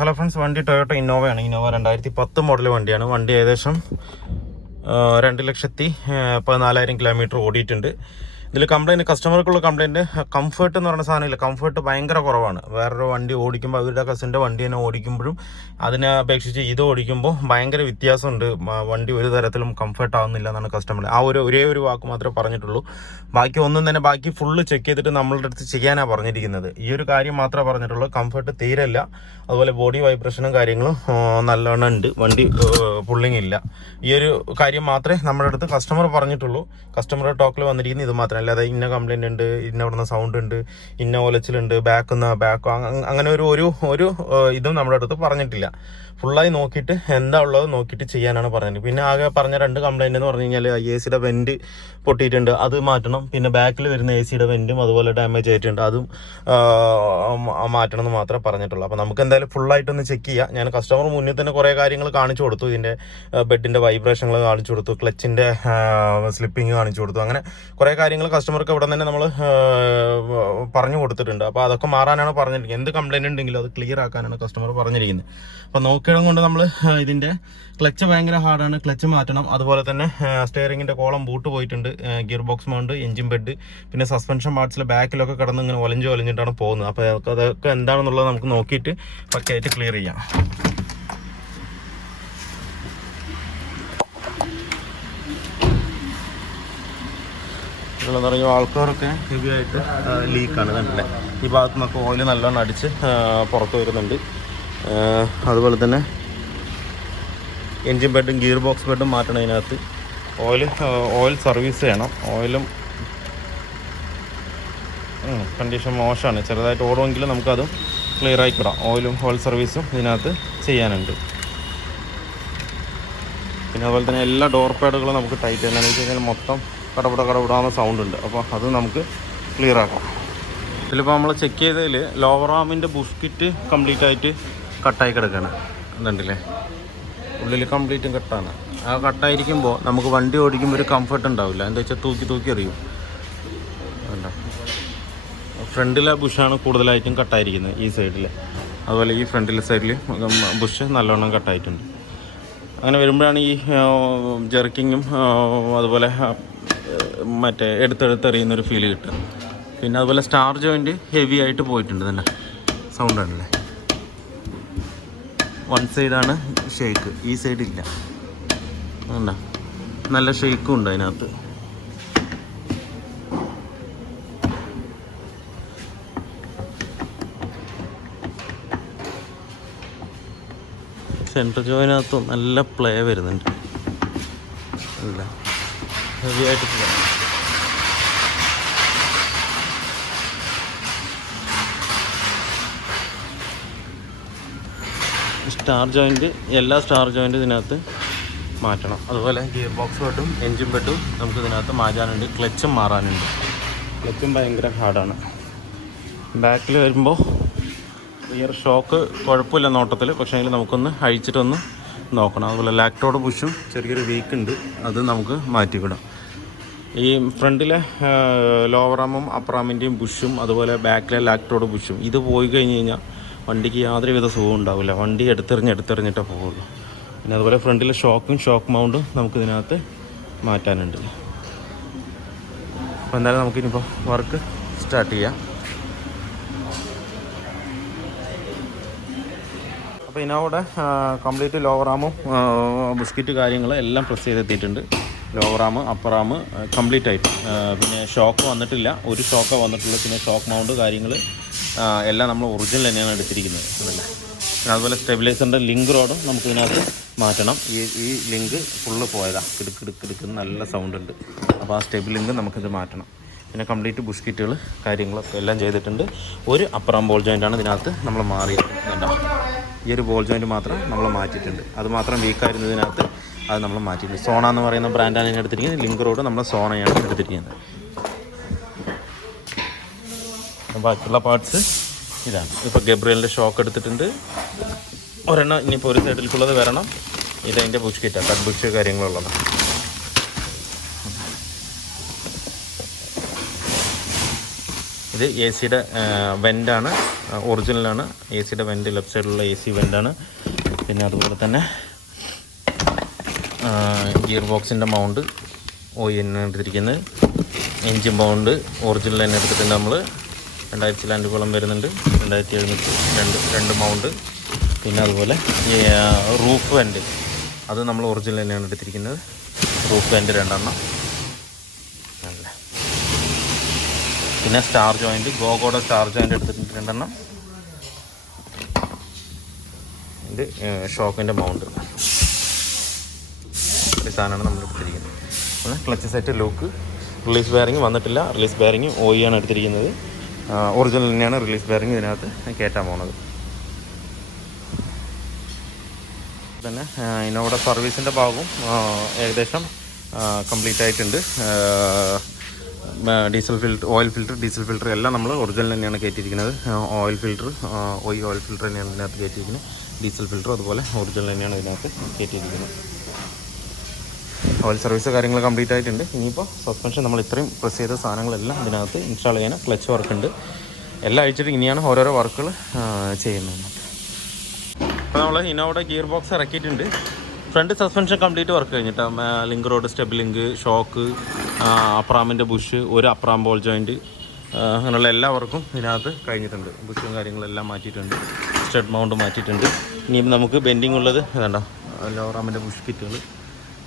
Hello friends, വണ്ടി Toyota ഇന്നോവയാണ്. Innova 2010 model വണ്ടിയാണ്. വണ്ടി ഏകദേശം 2,14,000 കിലോമീറ്റർ ഓടിയിട്ടുണ്ട്. ഇതിൽ കംപ്ലയിൻറ്റ്, കസ്റ്റമർക്കുള്ള കംപ്ലയിൻറ്റ് കംഫർട്ട് എന്ന് പറയുന്ന സാധനമില്ല. കംഫർട്ട് ഭയങ്കര കുറവാണ്. വേറൊരു വണ്ടി ഓടിക്കുമ്പോൾ അവരുടെ കസിൻ്റെ വണ്ടി തന്നെ ഓടിക്കുമ്പോഴും അതിനെ അപേക്ഷിച്ച് ഇത് ഓടിക്കുമ്പോൾ ഭയങ്കര വ്യത്യാസമുണ്ട്. വണ്ടി ഒരു തരത്തിലും കംഫർട്ട് ആവുന്നില്ല എന്നാണ് കസ്റ്റമർ ഒരേ ഒരു വാക്ക് മാത്രമേ പറഞ്ഞിട്ടുള്ളൂ. ബാക്കി ഫുള്ള് ചെക്ക് ചെയ്തിട്ട് നമ്മളുടെ അടുത്ത് ചെയ്യാനാണ് പറഞ്ഞിരിക്കുന്നത്. ഈ ഒരു കാര്യം മാത്രമേ പറഞ്ഞിട്ടുള്ളൂ. കംഫർട്ട് തീരല്ല. അതുപോലെ ബോഡി വൈബ്രേഷനും കാര്യങ്ങളും നല്ലോണം ഉണ്ട്. വണ്ടി പുള്ളിങ് ഇല്ല. ഈ ഒരു കാര്യം മാത്രമേ നമ്മുടെ അടുത്ത് കസ്റ്റമർ പറഞ്ഞിട്ടുള്ളൂ. കസ്റ്റമർ ടോക്കിൽ വന്നിരിക്കുന്നത് ഇത് മാത്രമല്ല. അല്ലാതെ ഇന്ന കംപ്ലൈൻറ്റ് ഉണ്ട്, ഇന്ന ഇവിടുന്ന് സൗണ്ട് ഉണ്ട്, ഇന്ന ഒലച്ചിലുണ്ട്, ബാക്ക് അങ്ങനെ ഒരു ഇതും നമ്മുടെ അടുത്ത് പറഞ്ഞിട്ടില്ല. ഫുള്ളായി നോക്കിയിട്ട് എന്താ ഉള്ളത് നോക്കിയിട്ട് ചെയ്യാനാണ് പറഞ്ഞത്. പിന്നെ ആകെ പറഞ്ഞ 2 കംപ്ലൈൻറ്റ് എന്ന് പറഞ്ഞു കഴിഞ്ഞാൽ AC വെൻറ്റ് പൊട്ടിയിട്ടുണ്ട്, അത് മാറ്റണം. പിന്നെ ബാക്കിൽ വരുന്ന AC വെൻറ്റും അതുപോലെ ഡാമേജ് ആയിട്ടുണ്ട്, അതും മാറ്റണം എന്ന് മാത്രമേ പറഞ്ഞിട്ടുള്ളൂ. അപ്പോൾ നമുക്ക് എന്തായാലും ഫുള്ളായിട്ടൊന്ന് ചെക്ക് ചെയ്യാം. ഞാൻ കസ്റ്റമർ മുന്നിൽ തന്നെ കുറേ കാര്യങ്ങൾ കാണിച്ചു കൊടുത്തു. ഇതിൻ്റെ ബെഡിൻ്റെ വൈബ്രേഷനുകൾ കാണിച്ചു കൊടുത്തു, ക്ലച്ചിൻ്റെ സ്ലിപ്പിങ് കാണിച്ചു കൊടുത്തു. അങ്ങനെ കുറേ കാര്യങ്ങൾ കസ്റ്റമർക്ക് ഇവിടെ തന്നെ നമ്മൾ പറഞ്ഞു കൊടുത്തിട്ടുണ്ട്. അപ്പോൾ അതൊക്കെ മാറാനാണ് പറഞ്ഞിരിക്കുന്നത്. എന്ത് കംപ്ലൈൻറ്റ് ഉണ്ടെങ്കിലും അത് ക്ലിയർ ആക്കാനാണ് കസ്റ്റമർ പറഞ്ഞിരിക്കുന്നത്. അപ്പോൾ നോക്കിയിടം കൊണ്ട് നമ്മൾ ഇതിൻ്റെ ക്ലച്ച് ഭയങ്കര ഹാർഡാണ്, ക്ലച്ച് മാറ്റണം. അതുപോലെ തന്നെ സ്റ്റിയറിങ്ങിൻ്റെ കോളം ബൂട്ട് പോയിട്ടുണ്ട്, gear box mount, engine bed, പിന്നെ സസ്പെൻഷൻ പാർട്സിൽ ബാക്കിലൊക്കെ കിടന്ന് ഇങ്ങനെ ഒലഞ്ഞിട്ടാണ് പോകുന്നത്. അപ്പോൾ അതൊക്കെ എന്താണെന്നുള്ളത് നമുക്ക് നോക്കിയിട്ട് പക്കയായിട്ട് ക്ലിയർ ചെയ്യാം. എന്ന് പറഞ്ഞാൽ ആൾക്കാരൊക്കെ ഹെവി ആയിട്ട് ലീക്കാണ് കണ്ടില്ലേ. ഈ ഭാഗത്തു നിന്നൊക്കെ ഓയിൽ നല്ലോണം അടിച്ച് പുറത്ത് വരുന്നുണ്ട്. അതുപോലെ തന്നെ എൻജിൻ ബെഡും ഗിയർ ബോക്സ് ബെഡും മാറ്റണം. അതിനകത്ത് ഓയിൽ സർവീസ് ചെയ്യണം. ഓയിലും കണ്ടീഷൻ മോശമാണ്, ചെറുതായിട്ട് ഓടുമെങ്കിലും നമുക്കതും ക്ലിയർ ആയിക്കിടാം. ഓയിൽ സർവീസും ഇതിനകത്ത് ചെയ്യാനുണ്ട്. പിന്നെ അതുപോലെ തന്നെ എല്ലാ ഡോർ പാഡുകളും നമുക്ക് ടൈറ്റ് ചെയ്യണം. എന്ന് വെച്ച് കഴിഞ്ഞാൽ മൊത്തം കടപുടാകുന്ന സൗണ്ട് ഉണ്ട്. അപ്പോൾ അത് നമുക്ക് ക്ലിയർ ആക്കാം. ഇതിലിപ്പോൾ നമ്മൾ ചെക്ക് ചെയ്തതിൽ ലോവർ ആമിൻ്റെ ബുഷ് കിറ്റ് കംപ്ലീറ്റ് ആയിട്ട് കട്ടായി കിടക്കുകയാണ്. അതുണ്ടല്ലേ, ഉള്ളിൽ കംപ്ലീറ്റും കട്ടാണ്. ആ കട്ടായിരിക്കുമ്പോൾ നമുക്ക് വണ്ടി ഓടിക്കുമ്പോൾ ഒരു കംഫർട്ട് ഉണ്ടാവില്ല. എന്താ വെച്ചാൽ തൂക്കി എറിയും. അല്ല, ഫ്രണ്ടിലെ ബുഷാണ് കൂടുതലായിട്ടും കട്ടായിരിക്കുന്നത്, ഈ സൈഡിൽ. അതുപോലെ ഈ ഫ്രണ്ടിലെ സൈഡിൽ ബുഷ് നല്ലോണം കട്ടായിട്ടുണ്ട്. അങ്ങനെ വരുമ്പോഴാണ് ഈ ജെർക്കിങ്ങും അതുപോലെ മറ്റേ എടുത്തെറിയുന്നൊരു ഫീൽ കിട്ടുക. പിന്നെ അതുപോലെ സ്റ്റാർ ജോയിൻറ്റ് ഹെവി ആയിട്ട് പോയിട്ടുണ്ട്. തന്നെ സൗണ്ട് ആണല്ലേ. വൺ സൈഡാണ് ഷെയ്ക്ക്, ഈ സൈഡില്ല. അതുകൊണ്ടാ നല്ല ഷെയ്ക്കും ഉണ്ട് അതിനകത്ത്. സെൻറ്റർ ജോയിനകത്തും നല്ല പ്ലേ വരുന്നുണ്ട്. അല്ല, ഹെവി ആയിട്ട് എല്ലാ സ്റ്റാർ ജോയിൻറ്റ് ഇതിനകത്ത് മാറ്റണം. അതുപോലെ ഗിയർ ബോക്സ് ബെഡും എൻജിൻ ബെഡും നമുക്ക് ഇതിനകത്ത് മാറ്റാനുണ്ട്. ക്ലച്ചും മാറാനുണ്ട്. ക്ലച്ചും ഭയങ്കര ഹാർഡാണ്. ബാക്കിൽ വരുമ്പോൾ റിയർ ഷോക്ക് കുഴപ്പമില്ല നോട്ടത്തിൽ, പക്ഷേ എങ്കിൽ നമുക്കൊന്ന് അഴിച്ചിട്ടൊന്ന് നോക്കണം. അതുപോലെ ലാക്ടോഡ് ബുഷും ചെറിയൊരു വീക്ക് ഉണ്ട്, അത് നമുക്ക് മാറ്റിവിടാം. ഈ ഫ്രണ്ടിലെ ലോവർ ആമും അപ്പർ ആമിൻ്റെയും ബുഷും അതുപോലെ ബാക്കിലെ ലാക്ടോഡ് ബുഷും ഇത് പോയി കഴിഞ്ഞ് കഴിഞ്ഞാൽ വണ്ടിക്ക് യാതൊരുവിധ സുഖവും ഉണ്ടാവില്ല. വണ്ടി എടുത്തെറിഞ്ഞിട്ടേ പോകുള്ളൂ. പിന്നെ അതുപോലെ ഫ്രണ്ടിലെ ഷോക്ക് മൗണ്ടും നമുക്കിതിനകത്ത് മാറ്റാനുണ്ട്. അപ്പോൾ എന്തായാലും നമുക്കിനിപ്പോൾ വർക്ക് സ്റ്റാർട്ട് ചെയ്യാം. അപ്പോൾ ഇന്നോവയുടെ കംപ്ലീറ്റ് ലോവർ ആമും ബിസ്ക്കറ്റ് കാര്യങ്ങൾ എല്ലാം പ്രസ് ചെയ്തെത്തിയിട്ടുണ്ട്. Lower arm, upper arm complete ആയിട്ട്. പിന്നെ ഷോക്ക് വന്നിട്ടില്ല, ഒരു ഷോക്കേ വന്നിട്ടുള്ളൂ. പിന്നെ ഷോക്ക് മൗണ്ട് കാര്യങ്ങൾ എല്ലാം നമ്മൾ ഒറിജിനൽ തന്നെയാണ് എടുത്തിരിക്കുന്നത്. അതല്ല, പിന്നെ അതുപോലെ സ്റ്റെബിലൈസറിൻ്റെ ലിങ്ക് റോഡും നമുക്കിതിനകത്ത് മാറ്റണം. ഈ ലിങ്ക് ഫുള്ള് പോയതാണ്, കിടുക്കുന്ന നല്ല സൗണ്ട് ഉണ്ട്. അപ്പോൾ ആ സ്റ്റെബിൽ ലിങ്ക് നമുക്കിത് മാറ്റണം. പിന്നെ കംപ്ലീറ്റ് ബുഷ് കിറ്റുകൾ കാര്യങ്ങളൊക്കെ എല്ലാം ചെയ്തിട്ടുണ്ട്. ഒരു അപ്പർ ആം ബോൾ ജോയിൻ്റാണ് ഇതിനകത്ത് നമ്മൾ മാറിയിട്ടുണ്ട്. ഈ ഒരു ബോൾ ജോയിൻറ്റ് മാത്രം നമ്മൾ മാറ്റിയിട്ടുണ്ട്. അത് മാത്രം വീക്കായിരുന്നതിനകത്ത് അത് നമ്മൾ മാറ്റിയിട്ടുണ്ട്. സോണ എന്ന് പറയുന്ന ബ്രാൻഡാണ് ഞാൻ എടുത്തിരിക്കുന്നത്. ലിങ്ക് റോഡ് നമ്മൾ സോണയാണ് എടുത്തിരിക്കുന്നത്. ബാക്കിയുള്ള പാർട്സ് ഇതാണ്. ഇപ്പോൾ ഗബ്രിയലിൻ്റെ ഷോക്ക് എടുത്തിട്ടുണ്ട്. ഒരെണ്ണം ഇനിയിപ്പോൾ ഒരു സൈഡിലേക്കുള്ളത് വരണം. ഇതതിൻ്റെ ബുഷ് കിറ്റാണ്, കട്ട് ബുഷ് കാര്യങ്ങളുള്ളതാണ്. ഇത് AC യുടെ വെൻ്റാണ്. ഒറിജിനലാണ്. എ സിയുടെ വെൻറ്റ് ലെഫ്റ്റ് സൈഡിലുള്ള എ സി വെൻ്റാണ്. പിന്നെ അതുപോലെ തന്നെ ഗിയർ ബോക്സിൻ്റെ മൗണ്ട് OEM എടുത്തിരിക്കുന്നത്. എൻജിൻ മൗണ്ട് ഒറിജിനൽ തന്നെ എടുത്തിട്ടുണ്ട് നമ്മൾ. 2000 ലാൻഡുകളും വരുന്നുണ്ട്, 2700 രണ്ട് മൗണ്ട്. പിന്നെ അതുപോലെ റൂഫ് വെൻ്റ് അത് നമ്മൾ ഒറിജിനൽ തന്നെയാണ് എടുത്തിരിക്കുന്നത്. റൂഫ് വെൻ്റ് 2 എണ്ണം. പിന്നെ സ്റ്റാർ ജോയിൻറ്റ്, ഗോഗോയുടെ സ്റ്റാർ ജോയിൻറ്റ് എടുത്തിട്ടുണ്ട് 2 എണ്ണം. ഇത് ഷോക്കിൻ്റെ മൗണ്ട് ഒരു സാധനമാണ് നമ്മൾ എടുത്തിരിക്കുന്നത്. Clutch set, LuK, release bearing വന്നിട്ടില്ല. റിലീസ് ബെയറിങ് OE ആണ് എടുത്തിരിക്കുന്നത്. ഒറിജിനൽ തന്നെയാണ് റിലീസ് ബെയറിങ് ഇതിനകത്ത് കയറ്റാൻ പോകുന്നത്. തന്നെ ഇന്നോവയുടെ സർവീസിൻ്റെ ഭാഗവും ഏകദേശം കംപ്ലീറ്റ് ആയിട്ടുണ്ട്. Diesel filter, oil filter, diesel filter എല്ലാം നമ്മൾ ഒറിജിനൽ തന്നെയാണ് കയറ്റിയിരിക്കുന്നത്. ഓയിൽ ഫിൽറ്റർ, ഓയിൽ ഫിൽറ്റർ തന്നെയാണ് ഇതിനകത്ത് കയറ്റിയിരിക്കുന്നത്. ഡീസൽ ഫിൽറ്റർ അതുപോലെ ഒറിജിനൽ തന്നെയാണ് ഇതിനകത്ത് കയറ്റിയിരിക്കുന്നത്. ഓയിൽ സർവീസ് കാര്യങ്ങൾ കംപ്ലീറ്റ് ആയിട്ടുണ്ട്. ഇനിയിപ്പോൾ സസ്പെൻഷൻ നമ്മൾ ഇത്രയും പ്രസ് ചെയ്ത സാധനങ്ങളെല്ലാം ഇതിനകത്ത് ഇൻസ്റ്റാൾ ചെയ്യാൻ ക്ലച്ച് വർക്ക് ഉണ്ട്. എല്ലാം അഴിച്ചിട്ട് ഇനിയാണ് ഓരോരോ വർക്കുകൾ ചെയ്യുന്നത്. അപ്പോൾ നമ്മൾ ഇന്നോവയുടെ ഗിയർ ബോക്സ് ഇറക്കിയിട്ടുണ്ട്. ഫ്രണ്ട് സസ്പെൻഷൻ കംപ്ലീറ്റ് വർക്ക് കഴിഞ്ഞിട്ട് link rod, step link, shock, അപ്രാമിൻ്റെ ബുഷ്, ഒരു അപ്രാം ബോൾ ജോയിൻറ്റ്, അങ്ങനെയുള്ള എല്ലാ വർക്കും ഇതിനകത്ത് കഴിഞ്ഞിട്ടുണ്ട്. ബുഷും കാര്യങ്ങളെല്ലാം മാറ്റിയിട്ടുണ്ട്. സ്റ്റഡ് മൗണ്ട് മാറ്റിയിട്ടുണ്ട്. ഇനിയിപ്പോൾ നമുക്ക് ബെൻഡിങ് ഉള്ളത് വേണ്ട, ലോറാമിൻ്റെ ബുഷ് കിറ്റുകൾ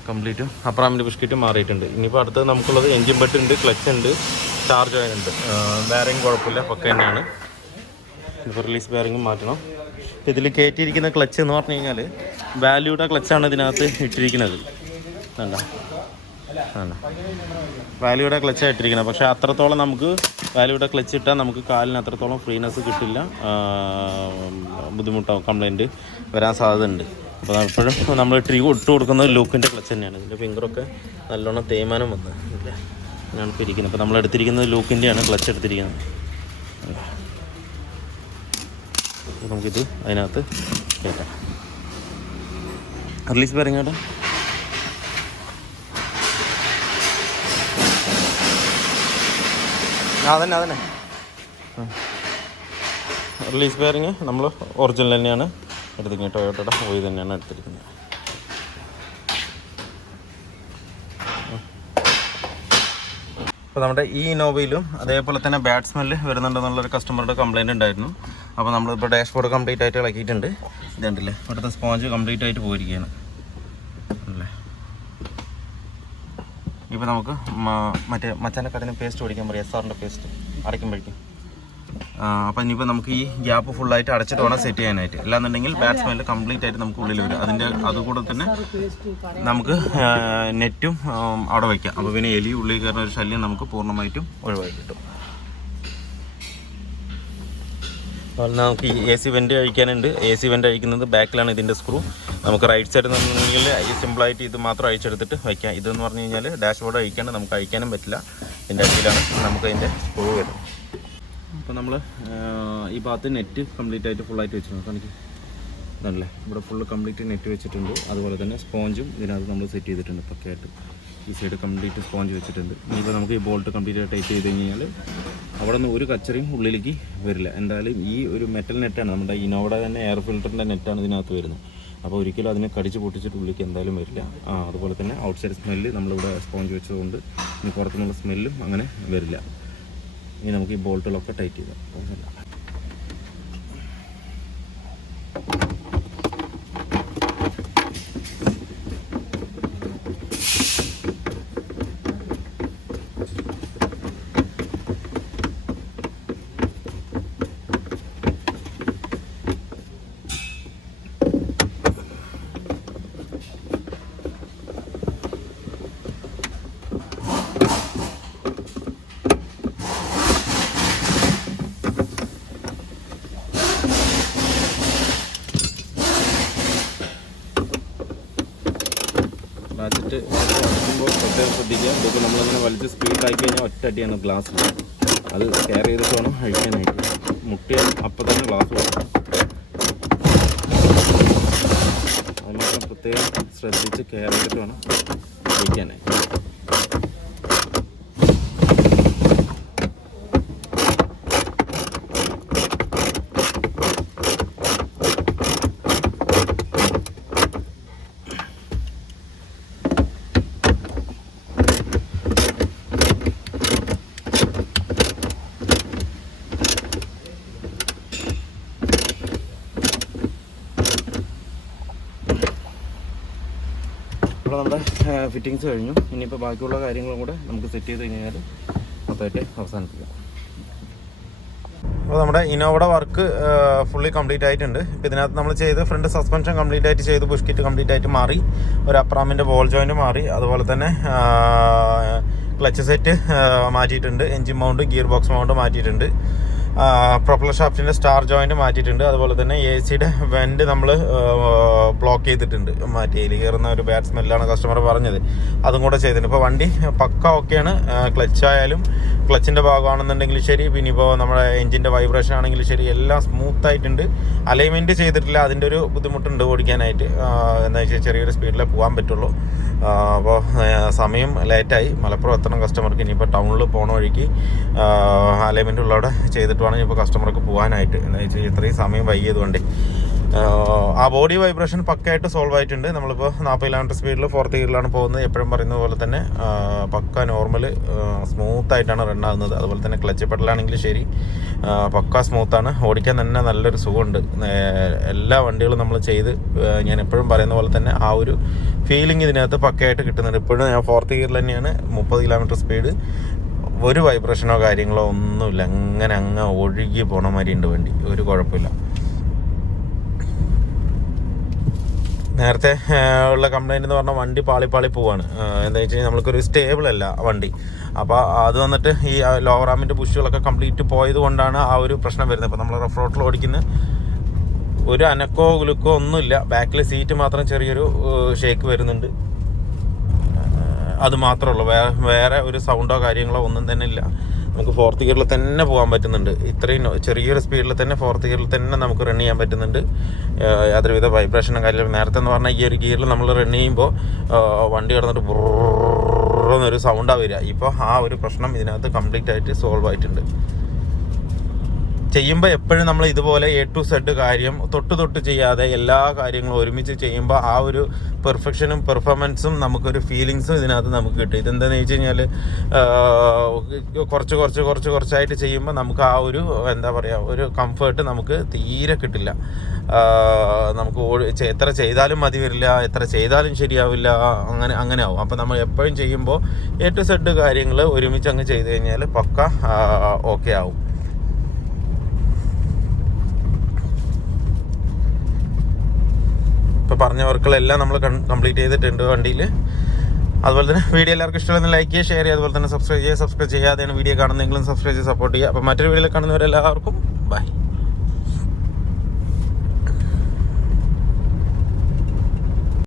കംപ്ലീറ്റും അപ്രാമിൻ്റെ ബുഷ് കിറ്റും മാറിയിട്ടുണ്ട്. ഇനിയിപ്പോൾ അടുത്തത് നമുക്കുള്ളത് എൻജിൻ ബെഡ് ഉണ്ട്, ക്ലച്ച് ഉണ്ട്, സ്റ്റാർ ജോയിൻ ഉണ്ട്. ബെയറിങ് കുഴപ്പമില്ല, പക്ക തന്നെയാണ്. ഇപ്പോൾ റിലീസ് ബെയറിങ്ങും മാറ്റണം. ഇതിൽ കയറ്റിയിരിക്കുന്ന ക്ലച്ച് എന്ന് പറഞ്ഞു കഴിഞ്ഞാൽ വാല്യൂയുടെ ക്ലച്ചാണ് ഇതിനകത്ത് ഇട്ടിരിക്കുന്നത്. വേണ്ട വാല്യൂയുടെ ക്ലച്ചാണ് ഇട്ടിരിക്കുന്നത്. പക്ഷേ അത്രത്തോളം നമുക്ക് വാല്യൂയുടെ ക്ലച്ച് ഇട്ടാൽ നമുക്ക് കാലിന് അത്രത്തോളം ഫ്രീനെസ് കിട്ടില്ല, ബുദ്ധിമുട്ടാവും, കംപ്ലൈൻറ്റ് വരാൻ സാധ്യതയുണ്ട്. അപ്പോൾ എപ്പോഴും നമ്മൾ ഇട്ട് കൊടുക്കുന്നത് ലൂക്കിൻ്റെ ക്ലച്ച് തന്നെയാണ്. ഇതിൻ്റെ ഫിംഗറൊക്കെ നല്ലോണം തേയ്മാനം വന്ന് അങ്ങനെയാണ് ഇപ്പോൾ ഇരിക്കുന്നത്. അപ്പോൾ നമ്മൾ എടുത്തിരിക്കുന്നത് ലൂക്കിൻ്റെയാണ് ക്ലച്ച് എടുത്തിരിക്കുന്നത്. നമുക്കിത് അതിനകത്ത് കയറ്റാം. റിലീസ് ബെയറിങ് കേട്ടോ, അതന്നെ റിലീസ് ബെയറിങ് നമ്മൾ ഒറിജിനൽ തന്നെയാണ് എടുത്തിരിക്കുന്നത്. ടൊയോട്ടയുടെ OE തന്നെയാണ് എടുത്തിരിക്കുന്നത്. അപ്പോൾ നമ്മുടെ ഈ ഇന്നോവയിലും അതേപോലെ തന്നെ ബാഡ് സ്മെല്ല് വരുന്നുണ്ടെന്നുള്ളൊരു കസ്റ്റമറുടെ കംപ്ലയിൻറ്റ് ഉണ്ടായിരുന്നു. അപ്പോൾ നമ്മളിപ്പോൾ ഡാഷ്ബോർഡ് കംപ്ലീറ്റ് ആയിട്ട് ഇളക്കിയിട്ടുണ്ട്. ഇതുണ്ടല്ലേ, ഇവിടുത്തെ സ്പോഞ്ച് കംപ്ലീറ്റ് ആയിട്ട് പോയിരിക്കുകയാണ് അല്ലേ. ഇപ്പോൾ നമുക്ക് മറ്റേ മച്ചാനക്കടന് പേസ്റ്റ് ഓടിക്കാൻ പറയും, SRൻ്റെ പേസ്റ്റ് അടയ്ക്കുമ്പോഴേക്കും. അപ്പോൾ ഇനിയിപ്പോൾ നമുക്ക് ഈ ഗ്യാപ്പ് ഫുള്ളായിട്ട് അടച്ചിട്ട് വേണം സെറ്റ് ചെയ്യാനായിട്ട്. അല്ലാന്നുണ്ടെങ്കിൽ ബാഡ് സ്മെല്ല് കംപ്ലീറ്റ് ആയിട്ട് നമുക്ക് ഉള്ളിൽ വരും. അതുകൂടെ തന്നെ നമുക്ക് നെറ്റും അവിടെ വയ്ക്കാം. അപ്പോൾ പിന്നെ എലി ഉള്ളിൽ കയറുന്ന ഒരു ശല്യം നമുക്ക് പൂർണ്ണമായിട്ടും ഒഴിവാക്കി കിട്ടും. അതുപോലെ നമുക്ക് ഈ AC വെൻ്റ് അഴിക്കാനുണ്ട്. AC വെൻ്റ് അഴിക്കുന്നത് ബാക്കിലാണ് ഇതിൻ്റെ സ്ക്രൂ. നമുക്ക് റൈറ്റ് സൈഡിൽ നിന്നുണ്ടെങ്കിൽ സിമ്പിളായിട്ട് ഇത് മാത്രം അഴിച്ചെടുത്തിട്ട് വയ്ക്കാം. ഇതെന്ന് പറഞ്ഞു കഴിഞ്ഞാൽ ഡാഷ്ബോർഡ് അഴിക്കാണ്ട് നമുക്ക് അഴിക്കാനും പറ്റില്ല. ഇതിൻ്റെ അടിയിലാണ് നമുക്ക് അതിൻ്റെ സ്ക്രൂ വരുന്നത്. അപ്പോൾ നമ്മൾ ഈ ഭാഗത്ത് നെറ്റ് കംപ്ലീറ്റ് ആയിട്ട് ഫുള്ളായിട്ട് വെച്ചിട്ടുണ്ട്. എനിക്ക് ഇതല്ലേ, ഇവിടെ ഫുള്ള് കംപ്ലീറ്റ് നെറ്റ് വെച്ചിട്ടുണ്ട്. അതുപോലെ തന്നെ സ്പോഞ്ചും ഇതിനകത്ത് നമ്മൾ സെറ്റ് ചെയ്തിട്ടുണ്ട് പക്കയായിട്ട്. ഈ സൈഡ് കംപ്ലീറ്റ് സ്പോഞ്ച് വെച്ചിട്ടുണ്ട്. ഇനിയിപ്പോൾ നമുക്ക് ഈ ബോൾട്ട് കംപ്ലീറ്റ് ടൈറ്റ് ചെയ്ത് കഴിഞ്ഞാൽ അവിടെ നിന്ന് ഒരു കച്ചറയും ഉള്ളിലേക്ക് വരില്ല. എന്തായാലും ഈ ഒരു മെറ്റൽ നെറ്റാണ്, നമ്മുടെ ഇന്നോവയുടെ തന്നെ എയർ ഫിൽറ്ററിൻ്റെ നെറ്റാണ് ഇതിനകത്ത് വരുന്നത്. അപ്പോൾ ഒരിക്കലും അതിനെ കടിച്ച് പൊട്ടിച്ചിട്ട് ഉള്ളിലേക്ക് എന്തായാലും വരില്ല. അതുപോലെ തന്നെ ഔട്ട് സൈഡ് സ്മെല്ല് നമ്മളിവിടെ സ്പോഞ്ച് വെച്ചതുകൊണ്ട് ഇനി പുറത്തുനിന്നുള്ള സ്മെല്ലും അങ്ങനെ വരില്ല. ഇനി നമുക്ക് ഈ ബോൾട്ടുകളൊക്കെ ടൈറ്റ് ചെയ്താൽ ഗ്ലാസ്സിട്ട് അടിക്കുമ്പോൾ പ്രത്യേകം ശ്രദ്ധിക്കുക. ഇതിപ്പോൾ നമ്മളിങ്ങനെ വലിച്ച് സ്പീഡാക്കി കഴിഞ്ഞാൽ ഒറ്റ അടിയാണ് ഗ്ലാസ്. അത് കെയർ ചെയ്തിട്ട് വേണം അഴിക്കാനായിട്ട്. മുട്ടിയാൽ അപ്പം തന്നെ ഗ്ലാസ് കൊടുക്കണം. അത് മാത്രം പ്രത്യേകം ശ്രദ്ധിച്ച് കെയർ ചെയ്തിട്ട് വേണം അഴിക്കാനായിട്ട്. ഇവിടെ നമ്മുടെ ഫിറ്റിങ്സ് കഴിഞ്ഞു. ഇനിയിപ്പോൾ ബാക്കിയുള്ള കാര്യങ്ങളും കൂടെ നമുക്ക് സെറ്റ് ചെയ്ത് കഴിഞ്ഞാൽ മൊത്തമായിട്ട് അവസാനിപ്പിക്കാം. അപ്പോൾ നമ്മുടെ ഇന്നോവയുടെ വർക്ക് ഫുള്ളി കംപ്ലീറ്റ് ആയിട്ടുണ്ട്. ഇപ്പോൾ ഇതിനകത്ത് നമ്മൾ ചെയ്ത് ഫ്രണ്ട് സസ്പെൻഷൻ കംപ്ലീറ്റ് ആയിട്ട് ചെയ്ത്, പുഷ് കിറ്റ് കംപ്ലീറ്റ് ആയിട്ട് മാറി, ഒരു അപ്രാമിൻ്റെ ബോൾ ജോയിൻറ്റ് മാറി, അതുപോലെ തന്നെ ക്ലച്ച് സെറ്റ് മാറ്റിയിട്ടുണ്ട്, engine mount, gear box mount മാറ്റിയിട്ടുണ്ട്, പ്രൊപ്പലർ ഷാഫ്റ്റിൻ്റെ സ്റ്റാർ ജോയിൻറ്റ് മാറ്റിയിട്ടുണ്ട്, അതുപോലെ തന്നെ എ സിയുടെ വെൻറ്റ് നമ്മൾ ബ്ലോക്ക് ചെയ്തിട്ടുണ്ട്, മാറ്റി എലി കയറുന്ന ഒരു ബാഡ് സ്മെല്ലാണ് കസ്റ്റമർ പറഞ്ഞത്, അതും കൂടെ ചെയ്തിട്ടുണ്ട്. ഇപ്പോൾ വണ്ടി പക്ക ഓക്കെയാണ്. ക്ലച്ചായാലും ക്ലച്ചിൻ്റെ ഭാഗമാണെന്നുണ്ടെങ്കിൽ ശരി, പിന്നെ ഇപ്പോൾ നമ്മുടെ എൻജിൻ്റെ വൈബ്രേഷൻ ആണെങ്കിലും ശരി, എല്ലാം സ്മൂത്തായിട്ടുണ്ട്. അലൈൻമെൻറ്റ് ചെയ്തിട്ടില്ല, അതിൻ്റെ ഒരു ബുദ്ധിമുട്ടുണ്ട് ഓടിക്കാനായിട്ട്. എന്താ വെച്ചാൽ ചെറിയൊരു സ്പീഡിലേ പോകാൻ പറ്റുള്ളൂ. അപ്പോൾ സമയം ലേറ്റായി. മലപ്പുറം എത്തണം കസ്റ്റമർക്ക്. ഇനിയിപ്പോൾ ടൗണിൽ പോകണ വഴിക്ക് അലൈൻമെൻറ്റ് ഉള്ളവിടെ ചെയ്തിട്ട് വേണം ഇപ്പോൾ കസ്റ്റമർക്ക് പോകാനായിട്ട്. എന്താ വെച്ചാൽ ഇത്രയും സമയം വൈകിയതുകൊണ്ട് ആ ബോഡി വൈബ്രേഷൻ പക്കയായിട്ട് സോൾവ് ആയിട്ടുണ്ട്. നമ്മളിപ്പോൾ 40 കിലോമീറ്റർ സ്പീഡിൽ 4th ഗിയറിലാണ് പോകുന്നത്. എപ്പോഴും പറയുന്നത് പോലെ തന്നെ പക്ക നോർമൽ സ്മൂത്തായിട്ടാണ് റൺ ആകുന്നത്. അതുപോലെ തന്നെ ക്ലച്ച് പെഡലാണെങ്കിലും ശരി പക്ക സ്മൂത്താണ്. ഓടിക്കാൻ തന്നെ നല്ലൊരു സുഖമുണ്ട്. എല്ലാ വണ്ടികളും നമ്മൾ ചെയ്ത് ഞാൻ എപ്പോഴും പറയുന്ന പോലെ തന്നെ ആ ഒരു ഫീലിംഗ് ഇതിനകത്ത് പക്കയായിട്ട് കിട്ടുന്നുണ്ട്. ഇപ്പോഴും ഞാൻ 4th ഗിയറിൽ തന്നെയാണ്. 30 കിലോമീറ്റർ സ്പീഡ്, ഒരു വൈബ്രേഷനോ കാര്യങ്ങളോ ഒന്നുമില്ല. അങ്ങനെ അങ്ങ് ഒഴുകി പോണ മാതിരി ഉണ്ട് വണ്ടി, ഒരു കുഴപ്പമില്ല. നേരത്തെ ഉള്ള കംപ്ലൈൻറ്റ് എന്ന് പറഞ്ഞാൽ വണ്ടി പാളി പോവാണ്. എന്താ വെച്ച് കഴിഞ്ഞാൽ നമ്മൾക്കൊരു സ്റ്റേബിൾ അല്ല വണ്ടി. അപ്പോൾ അത് വന്നിട്ട് ഈ ലോവർ ആമിൻ്റെ പുഷുകളൊക്കെ കംപ്ലീറ്റ് പോയത് കൊണ്ടാണ് ആ ഒരു പ്രശ്നം വരുന്നത്. ഇപ്പോൾ നമ്മൾ റഫ് റോട്ടിൽ ഓടിക്കുന്ന ഒരു അനക്കോ ഗുലുക്കോ ഒന്നുമില്ല. ബാക്കിൽ സീറ്റ് മാത്രം ചെറിയൊരു ഷേക്ക് വരുന്നുണ്ട്, അത് മാത്രമേ ഉള്ളൂ. വേറെ ഒരു സൗണ്ടോ കാര്യങ്ങളോ ഒന്നും തന്നെ ഇല്ല. നമുക്ക് 4th ഗിയറിൽ തന്നെ പോകാൻ പറ്റുന്നുണ്ട്. ഇത്രയും ചെറിയൊരു സ്പീഡിൽ തന്നെ 4th ഗിയറിൽ തന്നെ നമുക്ക് റൺ ചെയ്യാൻ പറ്റുന്നുണ്ട്. യാതൊരുവിധ വൈബ്രേഷനും കാര്യമില്ല. നേരത്തെ എന്ന് പറഞ്ഞാൽ ഈ ഒരു ഗിയറിൽ നമ്മൾ റൺ ചെയ്യുമ്പോൾ വണ്ടി കിടന്നിട്ട് ബുറന്നൊരു സൗണ്ടാണ് വരിക. ഇപ്പോൾ ആ ഒരു പ്രശ്നം ഇതിനകത്ത് കംപ്ലീറ്റ് ആയിട്ട് സോൾവ് ആയിട്ടുണ്ട്. ചെയ്യുമ്പോൾ എപ്പോഴും നമ്മൾ ഇതുപോലെ A to Z കാര്യം തൊട്ട് ചെയ്യാതെ എല്ലാ കാര്യങ്ങളും ഒരുമിച്ച് ചെയ്യുമ്പോൾ ആ ഒരു പെർഫെക്ഷനും പെർഫോമൻസും നമുക്കൊരു ഫീലിങ്സും ഇതിനകത്ത് നമുക്ക് കിട്ടും. ഇതെന്താണെന്ന് വെച്ച് കഴിഞ്ഞാൽ കുറച്ചായിട്ട് ചെയ്യുമ്പോൾ നമുക്ക് ആ ഒരു എന്താ പറയുക, ഒരു കംഫേർട്ട് നമുക്ക് തീരെ കിട്ടില്ല. നമുക്ക് എത്ര ചെയ്താലും മതി വരില്ല, എത്ര ചെയ്താലും ശരിയാവില്ല, അങ്ങനെ ആവും. അപ്പോൾ നമ്മൾ എപ്പോഴും ചെയ്യുമ്പോൾ A to Z കാര്യങ്ങൾ ഒരുമിച്ച് അങ്ങ് ചെയ്ത് കഴിഞ്ഞാൽ പക്ക ഓക്കെ ആവും. ഇപ്പോൾ പറഞ്ഞ വർക്കുകളെല്ലാം നമ്മൾ കംപ്ലീറ്റ് ചെയ്തിട്ടുണ്ട് വണ്ടിയിൽ. അതുപോലെ തന്നെ വീഡിയോ എല്ലാവർക്കും ഇഷ്ടമുള്ള ലൈക്ക് ചെയ്യുക, ഷെയർ ചെയ്യുക, അതുപോലെ തന്നെ സബ്സ്ക്രൈബ് ചെയ്യാതെയാണ് വീഡിയോ കാണുന്നതെങ്കിലും സബ്സ്ക്രൈബ് ചെയ്ത് സപ്പോർട്ട് ചെയ്യുക. അപ്പോൾ മറ്റൊരു വീഡിയോയിൽ കാണുന്നവരെല്ലാവർക്കും ബൈ.